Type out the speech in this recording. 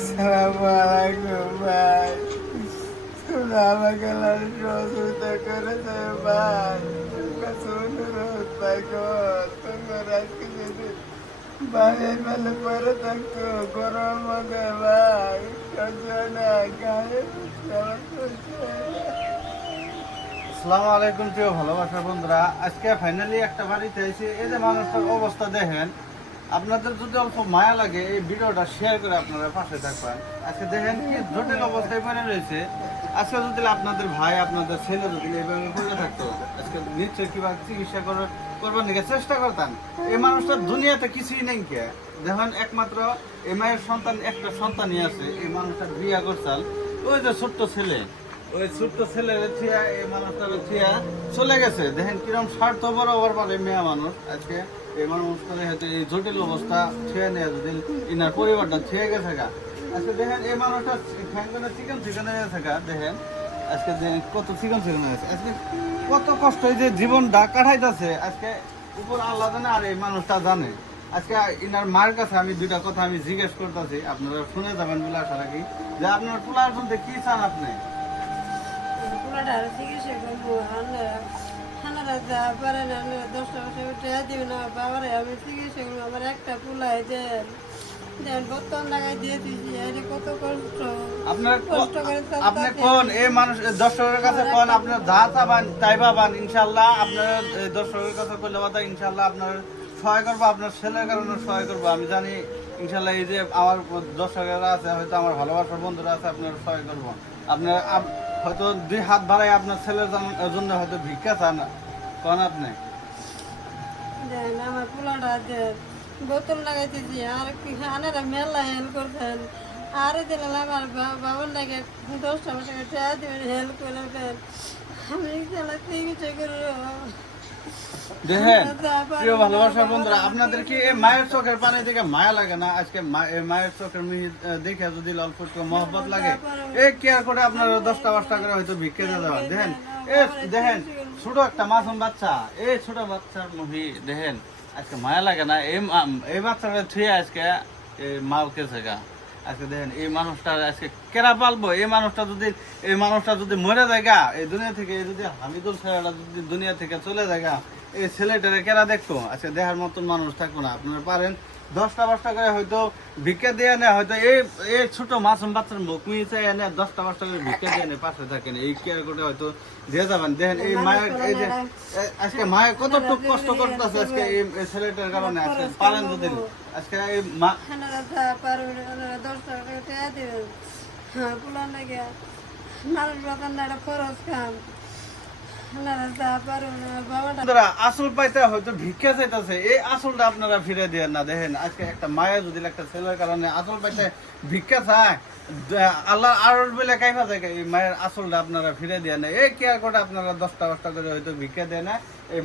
আসসালামু আলাইকুম ভাই। তুমি আমাকে সহযোগিতা করে দেবে ভাই। তোমার কাছে অনুরোধ ভাই গো, তোমার আজকে যদি বাইরে মেলে পরে থাকতো গরম মধ্যে ভাই, সহ্য হয় না, গায়ে আমার সহ্য হয় না। আসসালামু আলাইকুম প্রিয় ভালোবাসার বন্ধুরা, আজকে ফাইনালি একটা বাড়িতে এসে এই যে মানুষটার অবস্থা দেখেন। আপনাদের যদি অল্প মায়া লাগে এই ভিডিওটা শেয়ার করে আপনারা পাশে থাকবেন। আজকে দেখেন কি জটিল অবস্থায় পড়ে রয়েছে। আজকে যদি আপনাদের ভাই আপনাদের ছেলে যদি এইভাবে পড়ে থাকতো, আজকে নিশ্চয়ই কিভাবে চিকিৎসা করবার দিকে চেষ্টা করতাম। এই মানুষটার দুনিয়াতে কিছুই নেই কে দেখেন, একমাত্র এই মায়ের সন্তান একটা সন্তানই আছে। এই মানুষটার বিয়ে করছাল ওই যে ছোট্ট ছেলে, ওই ছোট্ট ছেলের থিয়া এই মানুষটার থিয়া চলে গেছে। দেখেন কিরম স্বার্থ বরাবর পারে মেয়ে মানুষ। আজকে এই মানুষটা হয়তো এই জটিল অবস্থা থিয়া নেয় যদি ইনার পরিবারটা থিয়ে গেছে গা। আজকে দেখেন এই মানুষটা ফ্যাঙ্গনে চিকেন হয়ে গেছে গা। দেখেন আজকে যে কত চিকেন হয়ে গেছে, আজকে কত কষ্ট এই যে জীবনটা কাটাইতেছে। আজকে উপর আল্লাহ জানে আর এই মানুষটা জানে। আজকে ইনার মায়ের কাছে আমি দুইটা কথা আমি জিজ্ঞেস করতেছি, আপনারা শুনে যাবেন বলে আশা রাখি। যে আপনার পোলার বলতে কি চান আপনি? পুরাটা চিকিৎসা করবো ঠান্ডাটা যা পারে না 10টা বছর উঠে দিও না বাবারে, আমি চিকিৎসা করবো। আমার একটা পুলাই যে বোতল লাগাই দিয়ে দিয়েছি, এটা কত কষ্ট। আপনার কষ্ট করে আপনি কোন এই মানুষ দর্শকের কাছে কোন আপনার যা চাবান তাই পাবান ইনশাআল্লাহ। আপনার দর্শকের কাছে করলে কথা ইনশাআল্লাহ আপনার সহায় করবো, আপনার ছেলের কারণে সহায় করবো। আমি জানি ইনশাআল্লাহ এই যে আমার দর্শকেরা আছে, হয়তো আমার ভালোবাসার বন্ধুরা আছে, আপনার সহায় করবো। আপনার হয়তো 2 হাত বাড়াই আপনার ছেলের জন্য হয়তো ভিক্ষা চান কোন আপনি। আমার পোলাটা যে বোতল লাগাইতেছি, আর কি আনারা মেলা হেল্প করতেন। আরও দিলাম আমার বাবার লাগে 10টা বছর উঠে দিবেন, হেল্প করে দেন। আমি চিকিৎসা করবো। দেখেন প্রিয় ভালোবাসার বন্ধুরা, আপনাদের কি এই মায়ের চোখের পানি দেখে মায়া লাগে না? আজকে মায়ের চোখের মিহির দেখে যদি অল্প একটু মহব্বত লাগে, এই কেয়ার করে আপনারা 10টা 5টা করে হয়তো ভিক্ষে দিয়ে দেবেন। দেখেন দেখেন ছোট একটা মাসুম বাচ্চা, এই ছোট বাচ্চার মুহি দেখেন আজকে মায়া লাগে না? এই বাচ্চাটা থুয়ে আজকে মাল কেছে গা। আজকে দেখেন এই মানুষটা আজকে কেরা পালবো? এই মানুষটা যদি মরে যায় গা এই দুনিয়া থেকে, যদি হামিদুল ছেলেটা যদি দুনিয়া থেকে চলে যায় গা, এই ছেলেটারে কেরা দেখতো? আজকে দেখার মতন মানুষ থাকবো না। আপনারা পারেন 10টা 5টা করে হয়তো ভিক্ষা দিয়ে নেয়, হয়তো এই ছোট মাসুম বাচ্চার মুখ মিশে এনে 10টা 5টা করে ভিক্ষা দিয়ে নেয়, পাশে থাকেন এই কেয়ার করে হয়তো দিয়ে যাবেন। দেখেন এই মায়ের এই যে আজকে মায়ের কতটুকু কষ্ট করতেছে আজকে এই ছেলেটার কারণে। আজকে পারেন যদি আজকে এই মা ঠান্ডাটা পারবে 10টা উঠে দিবেন। হ্যাঁ পোলা লাগে মানুষ বাতান না, এটা খরচ খাম। বন্ধুরা, আসল পাইতে হয়তো ভিক্ষা চাইতেছে, এই আসলটা আপনারা ফিরে দিয়ে না। দেখেন আজকে একটা মায়া যদি একটা ছেলের কারণে আসল পাইতে ভিক্ষা চায়, আল্লাহ আর বেলে কাইফা যায়, এই মায়ের আসলটা আপনারা ফিরে দিয়ে না। এই কেয়ার করে আপনারা 10টা 5টা করে হয়তো ভিক্ষা দেয় না। এই